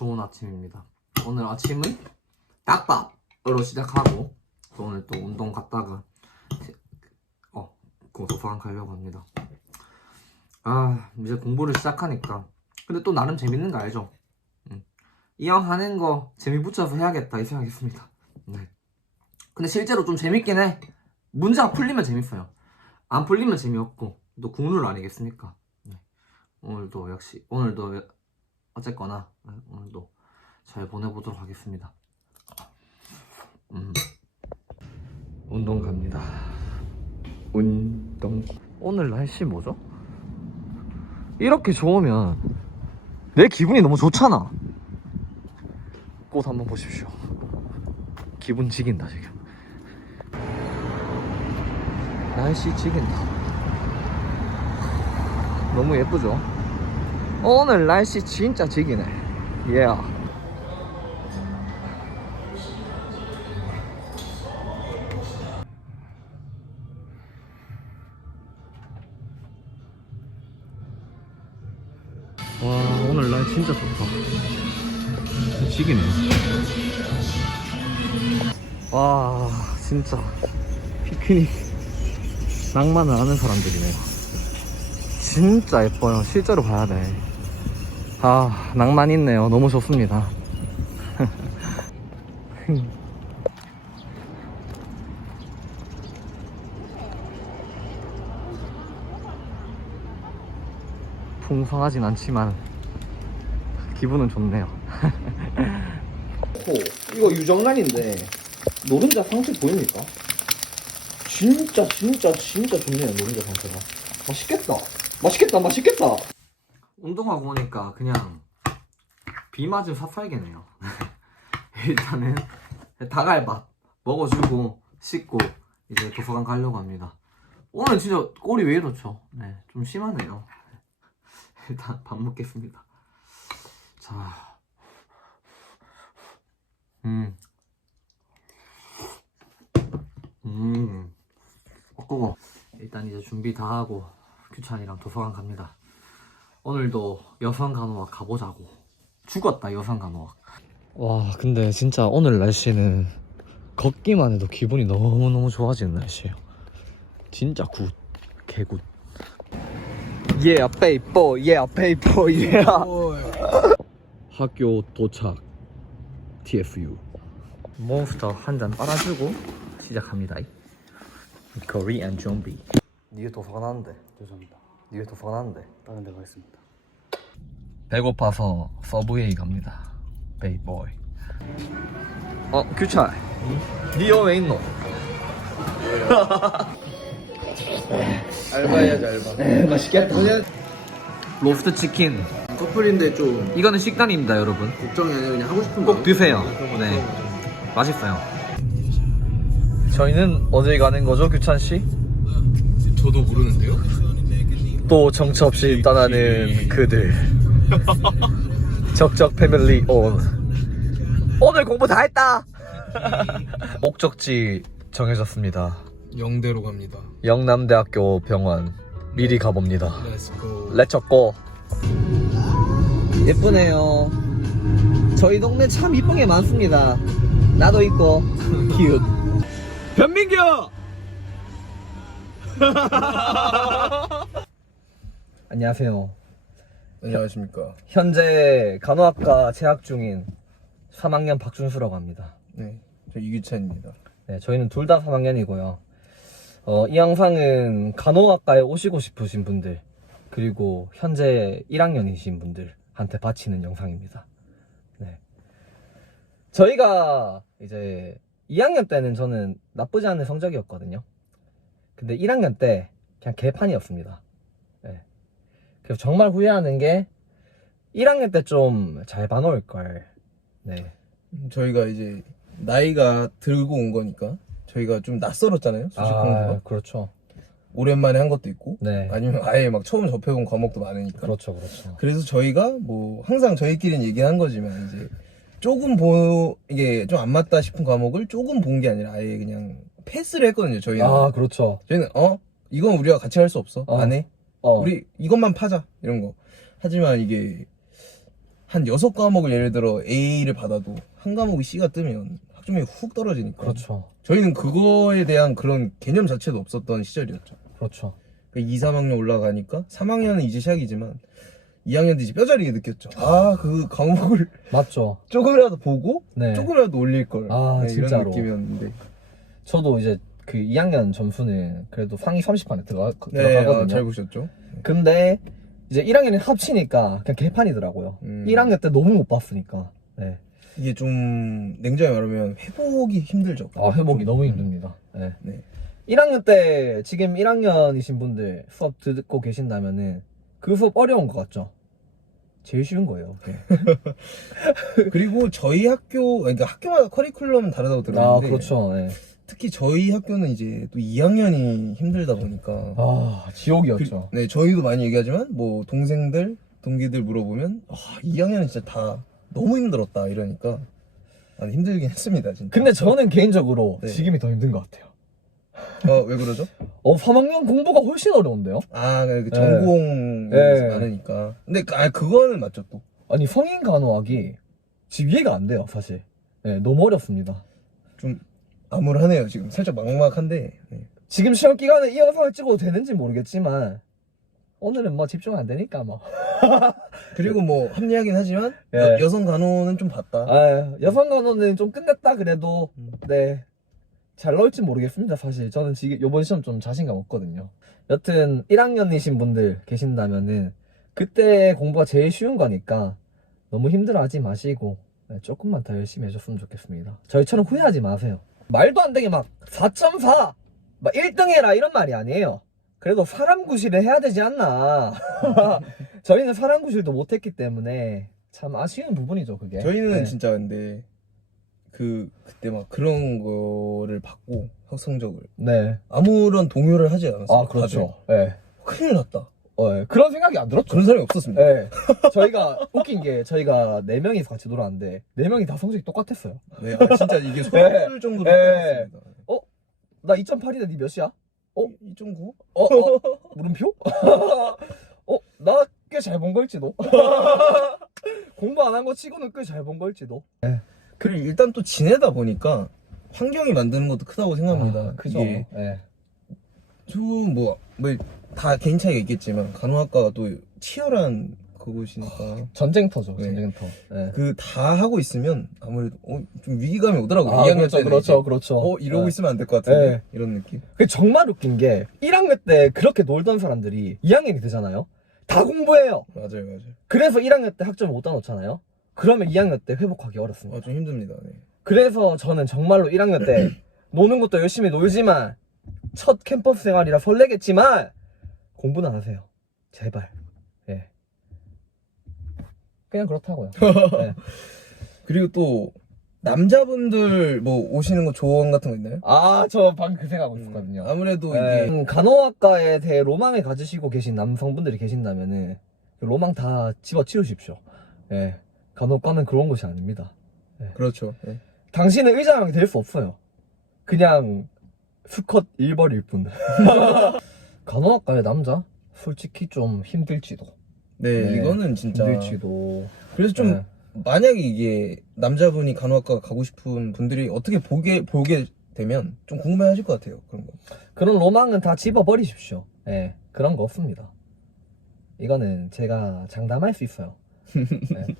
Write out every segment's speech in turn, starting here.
좋은 아침입니다. 오늘 아침은 닭밥으로 시작하고 또 오늘 또 운동 갔다가 그 도서관 가려고 합니다. 이제 공부를 시작하니까 근데 또 나름 재밌는 거 알죠? 이왕 하는 거 재미 붙여서 해야겠다 이 생각했습니다. 네. 근데 실제로 좀 재밌긴 해. 문제가 풀리면 재밌어요. 안 풀리면 재미없고 또 국룰 아니겠습니까? 네. 오늘도 어쨌거나 오늘도 잘 보내보도록 하겠습니다. 운동 갑니다. 운동. 오늘 날씨 뭐죠? 이렇게 좋으면 내 기분이 너무 좋잖아. 꽃 한번 보십시오. 기분 지긴다 지금. 날씨 지긴다. 너무 예쁘죠? 오늘 날씨 진짜 지기네. Yeah. 와, 오늘 날 진짜 좋다. 지기네. 와, 진짜 피크닉 낭만을 아는 사람들이네요. 진짜 예뻐요. 실제로 봐야 돼. 낭만 있네요. 너무 좋습니다. 풍성하진 않지만 기분은 좋네요. 이거 유정란인데 노른자 상태 보입니까? 진짜 좋네요. 노른자 상태가 맛있겠다. 운동하고 오니까 그냥 비 맞은 삽살개네요. 일단은 닭알밥 먹어주고 씻고 이제 도서관 가려고 합니다. 오늘 진짜 꼴이 왜 이렇죠? 네, 좀 심하네요. 일단 밥 먹겠습니다. 자, 뜨거워. 일단 이제 준비 다 하고 규찬이랑 도서관 갑니다. 오늘도 여성간호학 가보자고. 죽었다 여성간호학. 와, 근데 진짜 오늘 날씨는 걷기만 해도 기분이 너무너무 좋아지는 날씨예요. 진짜 굿, 개굿. Yeah, paper, yeah, paper, yeah. 학교 도착. TFU. 몬스터 한 잔 빨아주고 시작합니다. Korean zombie. 니가 도서관 하는데. 죄송합니다. 니가 도서관 하는데. 다른 데 가겠습니다. 배고파서 서브웨이 갑니다. 베이보이. 규찬. 니어 왜 있노? 알바해야지 알바. 맛있겠다. 로스트 치킨. 커플인데 좀 이거는 식단입니다, 여러분. 걱정이 아니라 그냥 하고 싶은 꼭 거. 드세요. 네, 맛있어요. 저희는 어딜 가는 거죠, 규찬 씨? 저도 모르는데요. 또 정처 없이 떠나는 그들. 적적 패밀리 온. 오늘 공부 다 했다. 목적지 정해졌습니다. 영대로 갑니다. 영남대학교 병원 미리 가봅니다. 렛츠고. 렛츠고. 예쁘네요. 저희 동네 참 이쁜 게 많습니다. 나도 있고. 큐. 변민규. 안녕하세요. 안녕하십니까. 현재 간호학과 재학 중인 3학년 박준수라고 합니다. 네, 저 이규찬입니다. 네, 저희는 둘 다 3학년이고요. 이 영상은 간호학과에 오시고 싶으신 분들 그리고 현재 1학년이신 분들한테 바치는 영상입니다. 네. 저희가 이제 2학년 때는 저는 나쁘지 않은 성적이었거든요. 근데 1학년 때 그냥 개판이었습니다. 네. 그래서 정말 후회하는 게 1학년 때 좀 잘 봐놓을 걸. 네. 저희가 이제 나이가 들고 온 거니까 저희가 좀 낯설었잖아요. 수식 공부가. 그렇죠. 오랜만에 한 것도 있고, 네. 아니면 아예 막 처음 접해본 과목도 많으니까. 그렇죠. 그래서 저희가 뭐 항상 저희끼리는 얘기한 거지만 이제 조금 이게 좀 안 맞다 싶은 과목을 조금 본 게 아니라 아예 그냥 패스를 했거든요. 저희는. 그렇죠. 저희는 이건 우리가 같이 할 수 없어. 안 해. 우리 이것만 파자 이런 거. 하지만 이게 한 6과목을 예를 들어 A를 받아도 한 과목이 C가 뜨면 학점이 훅 떨어지니까. 그렇죠. 저희는 그거에 대한 그런 개념 자체도 없었던 시절이었죠. 그렇죠. 2, 3학년 올라가니까 3학년은 이제 시작이지만 2학년 때 이제 뼈저리게 느꼈죠. 아, 그 과목을 맞죠. 조금이라도 보고 네. 조금이라도 올릴 걸. 아, 네, 진짜로. 이런 느낌이었는데. 저도 이제 그 2학년 점수는 그래도 상위 30판에 네, 들어가거든요. 아, 잘 보셨죠? 근데 이제 1학년이 합치니까 그냥 개판이더라고요. 1학년 때 너무 못 봤으니까. 네. 이게 좀 냉정히 말하면 회복이 힘들죠. 아, 회복이 너무 힘듭니다. 네. 네. 1학년 때 지금 1학년이신 분들 수업 듣고 계신다면은 그 수업 어려운 거 같죠? 제일 쉬운 거예요. 네. 그리고 저희 학교, 그러니까 학교마다 커리큘럼은 다르다고 아, 들었는데 그렇죠. 네. 특히 저희 학교는 이제 또 2학년이 힘들다 보니까 아, 지옥이었죠. 네, 저희도 많이 얘기하지만 뭐 동생들, 동기들 물어보면 2학년은 진짜 다 너무 힘들었다 이러니까 많이 힘들긴 했습니다, 진짜. 근데 저는 개인적으로 네. 지금이 더 힘든 것 같아요. 왜 그러죠? 3학년 공부가 훨씬 어려운데요? 아, 그 전공이 네. 많으니까. 근데 그거는 맞죠, 또. 아니, 성인 간호학이 지금 이해가 안 돼요, 사실. 네, 너무 어렵습니다. 좀 암울하네요, 지금. 살짝 막막한데. 네. 지금 시험 기간에 이 영상을 찍어도 되는지 모르겠지만 오늘은 뭐 집중 안 되니까 뭐. 그리고 뭐 합리하긴 하지만 예. 여성 간호는 좀 봤다. 아, 여성 간호는 좀 끝냈다 그래도 음. 네. 잘 나올지 모르겠습니다. 사실 저는 지금 이번 시험 좀 자신감 없거든요. 여튼 1학년이신 분들 계신다면은 그때 공부가 제일 쉬운 거니까 너무 힘들어하지 마시고 네, 조금만 더 열심히 해줬으면 좋겠습니다. 저희처럼 후회하지 마세요. 말도 안 되게 막 4.4 막 1등 해라 이런 말이 아니에요. 그래도 사람 구실을 해야 되지 않나. 저희는 사람 구실도 못했기 때문에 참 아쉬운 부분이죠, 그게. 저희는 네. 진짜 근데 그때 막 그런 거를 받고 학성적을 네. 아무런 동요를 하지 않았어요. 아, 그렇죠. 네. 큰일 났다. 네. 그런 생각이 안 들었죠. 그런 사람이 없었습니다. 네. 저희가 웃긴 게 저희가 4명이서 같이 놀았는데 4명이 다 성적이 똑같았어요. 네, 아, 진짜 이게 소름 정도로 네. 똑같았습니다. 나 2.8인데 니 몇이야? 2.9? 물음표? 나 꽤 잘 본 걸지도. 공부 안 한 거 치고는 꽤 잘 본 걸지도. 그리고 일단 또 지내다 보니까 환경이 만드는 것도 크다고 생각합니다. 그죠. 이게 네. 다 개인 차이가 있겠지만 간호학과가 또 치열한 그곳이니까 전쟁터죠, 네. 전쟁터. 네. 그 다 하고 있으면 아무래도 좀 위기감이 오더라고요. 아, 2학년 그렇죠, 때는 그렇죠, 이제 그렇죠. 이러고 네. 있으면 안 될 것 같은데 네. 이런 느낌. 그게 정말 웃긴 게 1학년 때 그렇게 놀던 사람들이 2학년이 되잖아요. 다 공부해요. 맞아요. 그래서 1학년 때 학점을 못 따놓잖아요. 그러면 2학년 때 회복하기 어렵습니다. 좀 힘듭니다. 네. 그래서 저는 정말로 1학년 때 노는 것도 열심히 놀지만 첫 캠퍼스 생활이라 설레겠지만 공부는 하세요. 제발. 예. 그냥 그렇다고요. 예. 그리고 또 남자분들 뭐 오시는 거 조언 같은 거 있나요? 아, 저 방금 그 생각하고 있었거든요. 아무래도 예. 이게 간호학과에 대해 로망을 가지시고 계신 남성분들이 계신다면은 그 로망 다 집어치우십시오. 예. 간호학과는 그런 곳이 아닙니다. 그렇죠. 네. 당신은 의사랑이 될 수 없어요. 그냥 수컷 1벌일 뿐. 간호학과의 남자? 솔직히 좀 힘들지도. 네, 이거는 진짜 힘들지도. 그래서 좀 네. 만약에 이게 남자분이 간호학과 가고 싶은 분들이 어떻게 보게 되면 좀 궁금해하실 것 같아요. 그런 거. 그런 로망은 다 집어버리십시오. 예, 그런 거 없습니다. 이거는 제가 장담할 수 있어요. 예.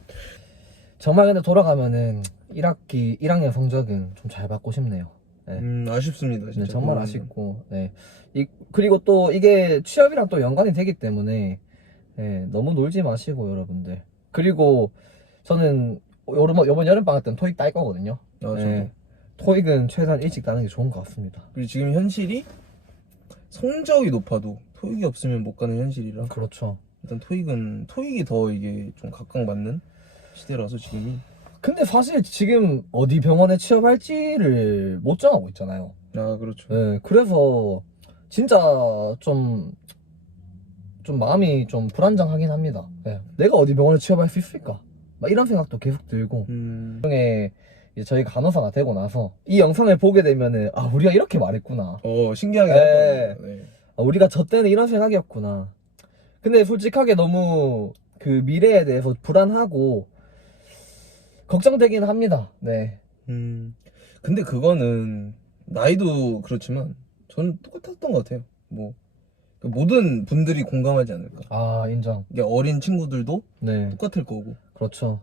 정말 근데 돌아가면은 1학년 성적은 좀 잘 받고 싶네요. 아쉽습니다. 진짜. 네, 정말 아쉽고, 네. 그리고 또 이게 취업이랑 또 연관이 되기 때문에, 네, 너무 놀지 마시고, 여러분들. 그리고 저는 이번 여름방학 때는 토익 딸 거거든요. 저도. 네. 토익은 최대한 일찍 따는 게 좋은 것 같습니다. 그리고 지금 현실이 성적이 높아도 토익이 없으면 못 가는 현실이라 그렇죠. 일단 토익이 더 이게 좀 각광받는 시대라서 지금이. 근데 사실 지금 어디 병원에 취업할지를 못 정하고 있잖아요. 아, 그렇죠. 네, 그래서 진짜 좀 마음이 좀 불안정하긴 합니다. 네. 내가 어디 병원에 취업할 수 있을까? 막 이런 생각도 계속 들고. 나중에 이제 저희 간호사가 되고 나서 이 영상을 보게 되면은 우리가 이렇게 말했구나. 신기하게 네. 할 거예요. 네. 우리가 저 때는 이런 생각이었구나. 근데 솔직하게 너무 그 미래에 대해서 불안하고 걱정되긴 합니다. 네. 근데 그거는 나이도 그렇지만 저는 똑같았던 것 같아요. 뭐 모든 분들이 공감하지 않을까. 아, 인정. 이게 어린 친구들도 네. 똑같을 거고 그렇죠.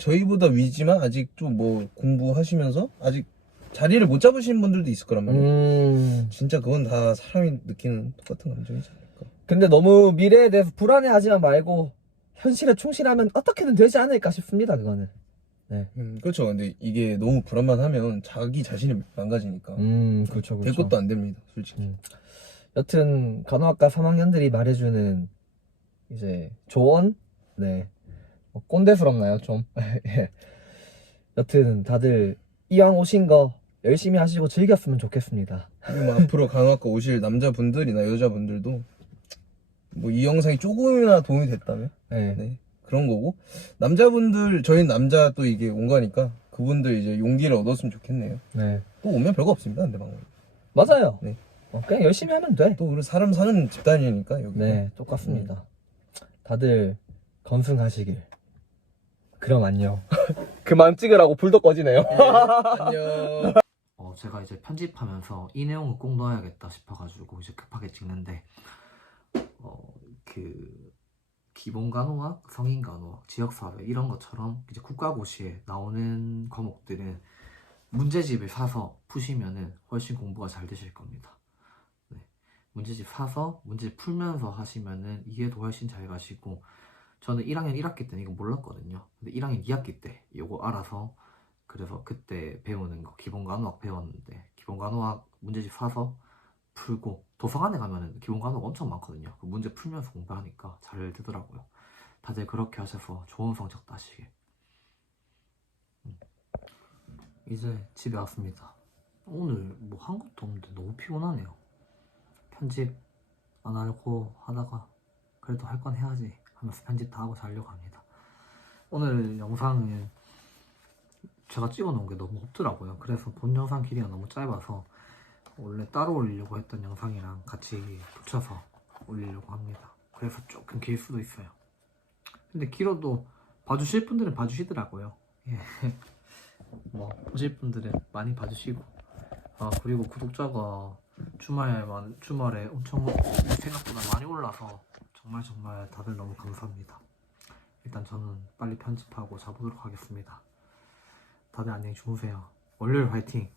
저희보다 위지만 아직 좀 뭐 공부하시면서 아직 자리를 못 잡으신 분들도 있을 거란 말이에요. 진짜 그건 다 사람이 느끼는 똑같은 감정이지 않을까. 근데 너무 미래에 대해서 불안해하지만 말고 현실에 충실하면 어떻게든 되지 않을까 싶습니다. 그거는. 그렇죠. 근데 이게 너무 불안만 하면 자기 자신이 망가지니까 그렇죠, 될 것도 안 됩니다, 솔직히. 여튼 간호학과 3학년들이 말해주는 이제 조언, 네, 꼰대스럽나요 좀? 예. 여튼 다들 이왕 오신 거 열심히 하시고 즐겼으면 좋겠습니다. 그리고 뭐 앞으로 간호학과 오실 남자분들이나 여자분들도 뭐 이 영상이 조금이나 도움이 됐다면 네. 네, 그런 거고 남자분들 저희는 남자 또 이게 온 거니까 그분들 이제 용기를 얻었으면 좋겠네요. 네. 또 오면 별거 없습니다, 근데 방금. 맞아요. 네. 그냥 열심히 하면 돼. 또 우리 사람 사는 집단이니까 여기. 네, 똑같습니다. 다들 건승하시길. 그럼 안녕. 그만 찍으라고 불도 꺼지네요. 안녕. 제가 이제 편집하면서 이 내용을 꼭 넣어야겠다 싶어가지고 이제 급하게 찍는데 그 기본간호학, 성인간호학, 지역사회 이런 것처럼 이제 국가고시에 나오는 과목들은 문제집을 사서 푸시면은 훨씬 공부가 잘 되실 겁니다. 네. 문제집 사서 문제 풀면서 하시면은 이게 더 훨씬 잘 가시고 저는 1학년 1학기 때는 이거 몰랐거든요. 근데 1학년 2학기 때 이거 알아서 그래서 그때 배우는 거 기본간호학 배웠는데 기본간호학 문제집 사서 풀고 도서관에 가면은 기본간호학 엄청 많거든요. 그 문제 풀면서 공부하니까 잘 되더라고요. 다들 그렇게 하셔서 좋은 성적 따시길. 이제 집에 왔습니다. 오늘 뭐 한 것도 없는데 너무 피곤하네요. 편집 안 하려고 하다가 그래도 할 건 해야지 하면서 편집 다 하고 자려고 합니다. 오늘 영상은 제가 찍어놓은 게 너무 없더라고요. 그래서 본 영상 길이가 너무 짧아서 원래 따로 올리려고 했던 영상이랑 같이 붙여서 올리려고 합니다. 그래서 조금 길 수도 있어요. 근데 길어도 봐주실 분들은 봐주시더라고요. 예. 뭐 보실 분들은 많이 봐주시고 그리고 구독자가 주말에 엄청 생각보다 많이 올라서 정말 다들 너무 감사합니다. 일단 저는 빨리 편집하고 자보도록 하겠습니다. 다들 안녕히 주무세요. 월요일 화이팅.